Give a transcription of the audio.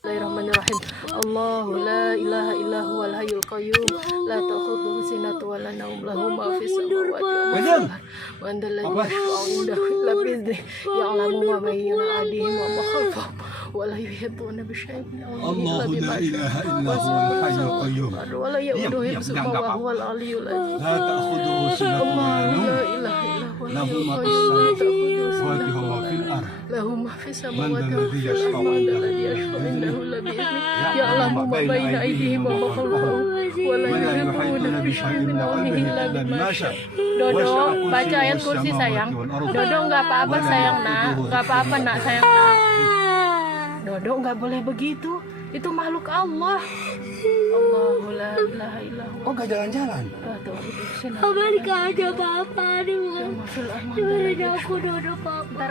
Bismillahirrahmanirrahim. Allahu la ilaha illa huwal hayyul qayyum la ta'khudhuhu sinatun wa la nawm lahu ma fis samawati wa ma fil ardi wa dzal ladzi yashfa'u indahu illa bi'idznihi ya'lamu ma bayna aydihim wa ma khalfahum wa la yuhituna bi syai'in min ilmihi illa bima syaa wa la ya'uduhu hifdhuhuma wa huwal 'aliyyul 'azim. لا تأخذه سنة ولا La نوم ilaha illa huwal له hayyul ما في qayyum السماوات وما في الأرض له ما في السماوات من ذا وما الذي في الأرض يشفع من ذا عنده الذي يشفع عنده إلا بإذنه يعلم ما بين أيديهم وما خلفهم ولا ولا يحيطون يحيطون بشيء بشيء من من علمه علمه إلا إلا بما بما شاء. شاء Dodo, وسع baca ayat كرسيه kursi sayang. السماوات والأرض Dodo nggak apa-apa ولا sayang nak, يؤوده nggak apa-apa nak sayang nak. Dodo nggak boleh begitu, itu makhluk Allah. Allahu la ilaha illa huwa. Oh, gak jalan-jalan? Apa gak ada apa-apa nih, dengerin aku Dodo, Papa.